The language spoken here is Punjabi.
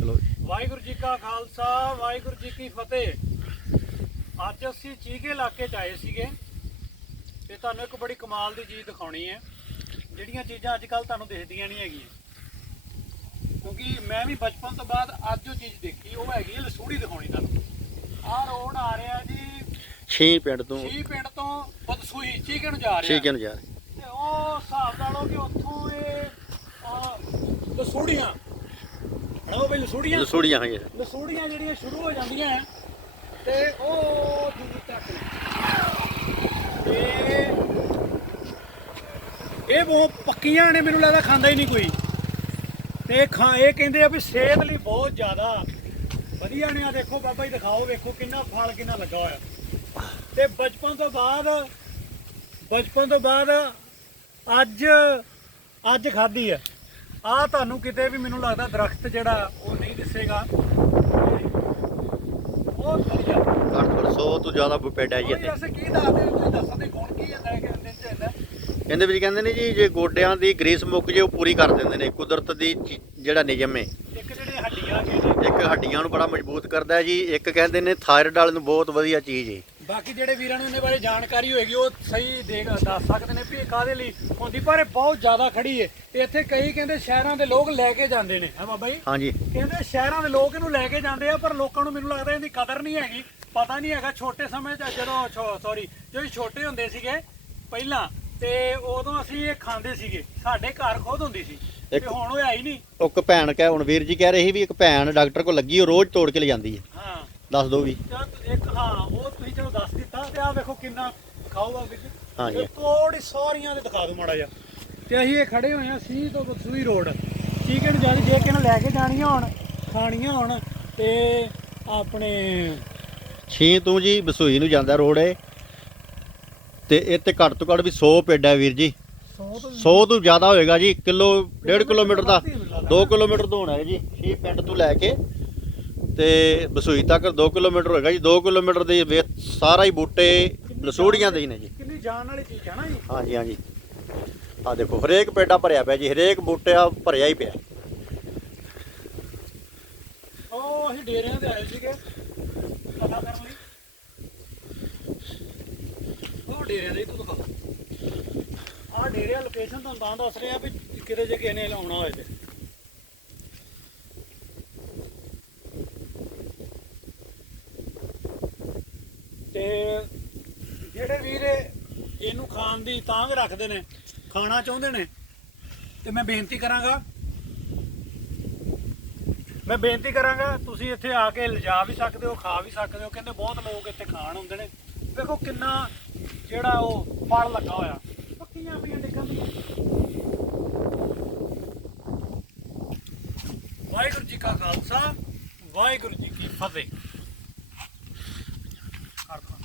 ਚਲੋ। ਵਾਹਿਗੁਰੂ ਜੀ ਕਾ ਖਾਲਸਾ ਵਾਹਿਗੁਰੂ ਜੀ ਕੀ ਫਤਿਹ। ਅੱਜ ਅਸੀਂ ਚੀਕੇ ਇਲਾਕੇ ਚ ਆਏ ਸੀਗੇ ਤੇ ਤੁਹਾਨੂੰ ਇੱਕ ਬੜੀ ਕਮਾਲ ਦੀ ਚੀਜ਼ ਦਿਖਾਉਣੀ ਹੈ। ਜਿਹੜੀਆਂ ਚੀਜ਼ਾਂ ਅੱਜ ਕੱਲ ਤੁਹਾਨੂੰ ਦਿਖਦੀਆਂ ਨਹੀਂ ਹੈਗੀਆਂ। ਕਿਉਂਕਿ ਮੈਂ ਵੀ ਬਚਪਨ ਤੋਂ ਬਾਅਦ ਅੱਜ ਉਹ ਚੀਜ਼ ਦੇਖੀ ਉਹ ਹੈਗੀ ਹੈ ਲਸੂੜੀ ਦਿਖਾਉਣੀ ਤੁਹਾਨੂੰ। ਆਹ ਰੋਡ ਆ ਰਿਹਾ ਜੀ। ਛੇ ਪਿੰਡ ਤੋਂ ਛੀ ਪਿੰਡ ਤੋਂ ਬਦਸੂਈ ਚੀਕੇ ਨੂੰ ਜਾ ਰਿਹਾ। ਛੇ ਕਿਨ ਜਾ ਰਹੇ। ਤੇ ਉਹ ਹਿਸਾਬ ਲਾ ਲਓ ਕਿ ਉੱਥੋਂ ਇਹ ਲਸੂੜੀਆਂ ਬਈ ਲਸੂੜੀਆਂ? ਲਸੂੜੀਆਂ ਹਾਂ ਲਸੂੜੀਆਂ ਜਿਹੜੀਆਂ ਸ਼ੁਰੂ ਹੋ ਜਾਂਦੀਆਂ ਤੇ ਉਹ ਦੂਰ ਤੱਕ। ਤੇ ਇਹ ਬਹੁਤ ਪੱਕੀਆਂ ਨੇ ਮੈਨੂੰ ਲੱਗਦਾ ਖਾਂਦਾ ਹੀ ਨਹੀਂ ਕੋਈ। ਤੇ ਖਾ ਇਹ ਕਹਿੰਦੇ ਆ ਵੀ ਸਿਹਤ ਲਈ ਬਹੁਤ ਜ਼ਿਆਦਾ ਵਧੀਆ ਨੇ। ਆ ਦੇਖੋ ਬਾਬਾ ਜੀ ਦਿਖਾਓ ਵੇਖੋ ਕਿੰਨਾ ਫਲ ਕਿੰਨਾ ਲੱਗਾ ਹੋਇਆ। ਤੇ ਬਚਪਨ ਤੋਂ ਬਾਅਦ ਬਚਪਨ ਤੋਂ ਬਾਅਦ ਅੱਜ ਅੱਜ ਖਾਧੀ ਹੈ ਆ ਤੁਹਾਨੂੰ ਕਿਤੇ ਵੀ ਮੈਨੂੰ ਲੱਗਦਾ ਦਰਖਤ ਜਿਹੜਾ ਉਹ ਨਹੀਂ ਦਿਸੇਗਾ। ਬਹੁਤ ਵਧੀਆ। ਘੱਟ ਤੋਂ 100 ਤੋਂ ਜ਼ਿਆਦਾ ਪਿੰਡ ਹੈ ਜੀ ਇੱਥੇ ਅਸੀਂ ਕੀ ਦੱਸਦੇ ਤੁਸੀਂ ਦੱਸੋ ਦੇ ਗੁਣ ਕੀ ਹੁੰਦਾ ਹੈ ਕਿ ਦਿਨ ਚ ਹੁੰਦਾ ਕਹਿੰਦੇ ਵੀ ਕਹਿੰਦੇ ਨੇ ਜੀ ਜੇ ਗੋਡਿਆਂ ਦੀ ਗਰੀਸ ਮੁੱਕ ਜੇ ਉਹ ਪੂਰੀ ਕਰ ਦਿੰਦੇ ਨੇ ਕੁਦਰਤ ਦੀ ਚੀ- ਜਿਹੜਾ ਨਿਯਮ ਹੈ ਇੱਕ ਜਿਹੜੇ ਹੱਡੀਆਂ ਇੱਕ ਹੱਡੀਆਂ ਨੂੰ ਬੜਾ ਮਜ਼ਬੂਤ ਕਰਦਾ ਹੈ ਜੀ ਇੱਕ ਕਹਿੰਦੇ ਨੇ ਥਾਇਰਾਇਡ ਵਾਲੇ ਨੂੰ ਬਹੁਤ ਵਧੀਆ ਚੀਜ਼ ਹੈ ਬਾਕੀ ਜਿਹੜੇ ਵੀਰਾਂ ਨੂੰ ਇਹਦੇ ਬਾਰੇ ਜਾਣਕਾਰੀ ਹੋਏਗੀ ਉਹ ਸਹੀ ਦੇਖ ਦੱਸ ਸਕਦੇ ਨੇ ਵੀ ਇਹ ਕਾਹਦੇ ਲਈ ਹੁੰਦੀ ਪਰ ਇਹ ਬਹੁਤ ਜ਼ਿਆਦਾ ਖੜੀ ਹੈ ਇੱਥੇ ਕਈ ਕਹਿੰਦੇ ਸ਼ਹਿਰਾਂ ਦੇ ਲੋਕ ਲੈ ਕੇ ਜਾਂਦੇ ਨੇ ਹੈ ਬਾਬਾ ਜੀ? ਹਾਂਜੀ। ਕਹਿੰਦੇ ਸ਼ਹਿਰਾਂ ਦੇ ਲੋਕ ਇਹਨੂੰ ਲੈ ਕੇ ਜਾਂਦੇ ਆ ਪਰ ਲੋਕਾਂ ਨੂੰ ਮੈਨੂੰ ਲੱਗਦਾ ਇਹਦੀ ਕਦਰ ਨਹੀਂ ਹੈਗੀ ਪਤਾ ਨਹੀਂ ਹੈਗਾ ਛੋਟੇ ਸਮੇਂ 'ਚ ਜਦੋਂ ਸੌਰੀ ਜਦੋਂ ਛੋਟੇ ਹੁੰਦੇ ਸੀਗੇ ਪਹਿਲਾਂ ਤੇ ਉਦੋਂ ਅਸੀਂ ਇਹ ਖਾਂਦੇ ਸੀਗੇ ਸਾਡੇ ਘਰ ਖੁਦ ਹੁੰਦੀ ਸੀ ਤੇ ਇੱਕ- ਹੁਣ ਹੋਇਆ ਹੀ ਨਹੀਂ। ਇੱਕ ਭੈਣ ਕਹਿ ਹੁਣ ਵੀਰ ਜੀ ਕਹਿ ਰਹੇ ਸੀ ਵੀ ਇੱਕ ਭੈਣ ਡਾਕਟਰ ਕੋਲ ਲੱਗੀ ਉਹ ਰੋਜ਼ ਤੋੜ ਕੇ ਲੈ ਜਾਂਦੀ ਹੈ। ਹਾਂ। ਦੱਸ ਦਿਓ ਵੀ। ਤੇ ਇੱਕ ਹਾਂ ਉਹ ਤੁਸੀਂ ਚਲੋ ਦੱਸ ਦਿੱਤਾ ਤੇ ਆ ਵੇਖੋ ਕਿੰਨਾ ਖਾਊਗਾ ਵਿੱਚ। ਹਾਂਜੀ। ਥੋੜੀ ਸਾਰੀਆਂ ਦੇ ਦਿਖਾ ਦਿਓ ਮਾੜਾ ਜਿਹਾ। ਤੇ ਅਸੀਂ ਇਹ ਖੜੇ ਹੋਏ ਆ ਸੀ ਤੋਂ ਬਸੂਈ ਰੋਡ। ਠੀਕ ਹੈ ਜੀ ਜੇ ਕਿਨ ਲੈ ਕੇ ਜਾਣੀਆਂ ਹੋਣ ਖਾਣੀਆਂ ਹੋਣ ਤੇ ਆਪਣੇ ਛੇ ਤੋਂ ਜੀ ਬਸੋਈ ਨੂੰ ਜਾਂਦਾ ਰੋਡ ਹੈ ਤੇ ਇੱਥੇ ਘੱਟ ਤੋਂ ਘੱਟ ਵੀ 100 ਪਿੰਡ ਹੈ ਵੀਰ ਜੀ। 100 ਤੋਂ 100 ਤੋਂ ਜ਼ਿਆਦਾ ਹੋਏਗਾ ਜੀ ਕਿਲੋ 1.5 ਕਿਲੋਮੀਟਰ ਦਾ। 2 ਕਿਲੋਮੀਟਰ ਤੋਂ ਹੋਣਾ ਹੈ ਜੀ ਛੇ ਪਿੰਡ ਤੋਂ ਲੈ ਕੇ ਤੇ ਬਸੋਈ ਤੱਕ 2 ਕਿਲੋਮੀਟਰ ਹੋਏਗਾ ਜੀ। 2 ਕਿਲੋਮੀਟਰ ਦੇ ਵਿੱਚ ਸਾਰਾ ਹੀ ਬੂਟੇ ਲਸੂੜੀਆਂ ਦੇ ਹੀ ਨੇ ਜੀ। ਕਿੰਨੀ ਜਾਨ ਵਾਲੀ ਚੀਜ਼ ਹੈ ਨਾ ਜੀ ਹਾਂਜੀ ਹਾਂਜੀ। ਆ ਦੇਖੋ ਹਰੇਕ ਪੇਡਾ ਭਰਿਆ ਪਿਆ ਜੀ। ਹਰੇਕ ਬੂਟਾ ਭਰਿਆ ਹੀ ਪਿਆ। ਉਹ ਅਸੀਂ ਡੇਰਿਆਂ ਤੇ ਆਏ ਸੀਗੇ। ਪਤਾ ਕਰਨ ਲਈ। ਉਹ ਡੇਰਿਆਂ ਦੇ ਤੂੰ ਦਿਖਾ। ਆ ਡੇਰੇ ਆ ਲੋਕੇਸ਼ਨ ਤੁਹਾਨੂੰ ਤਾਂ ਦੱਸ ਰਿਹਾ ਵੀ ਕਿਤੇ ਜੇ ਕਿਸੇ ਨੇ ਲਾਉਣਾ ਹੋਏ ਤੇ। ਤੇ ਜਿਹੜੇ ਵੀਰ ਇਹਨੂੰ ਖਾਣ ਦੀ ਤਾਂਗ ਰੱਖਦੇ ਨੇ, ਖਾਣਾ ਚਾਹੁੰਦੇ ਨੇ, ਤੇ ਮੈਂ ਬੇਨਤੀ ਕਰਾਂਗਾ, ਮੈਂ ਬੇਨਤੀ ਕਰਾਂਗਾ, ਤੁਸੀਂ ਇੱਥੇ ਆ ਕੇ ਲਿਜਾ ਵੀ ਸਕਦੇ ਹੋ, ਖਾ ਵੀ ਸਕਦੇ ਹੋ, ਕਹਿੰਦੇ ਬਹੁਤ ਲੋਕ ਇੱਥੇ ਖਾਣ ਹੁੰਦੇ ਨੇ। ਦੇਖੋ ਕਿੰਨਾ ਜਿਹੜਾ ਉਹ ਫਲ ਲੱਗਾ ਹੋਇਆ। ਪੱਕੀਆਂ ਪਈਆਂ ਡਿੱਗਾਂ ਦੀਆਂ ਵਾਹਿਗੁਰੂ ਜੀ ਕਾ ਖਾਲਸਾ, ਵਾਹਿਗੁਰੂ ਜੀ ਕੀ ਫਤਿਹ। ਕਰ ਖਾ।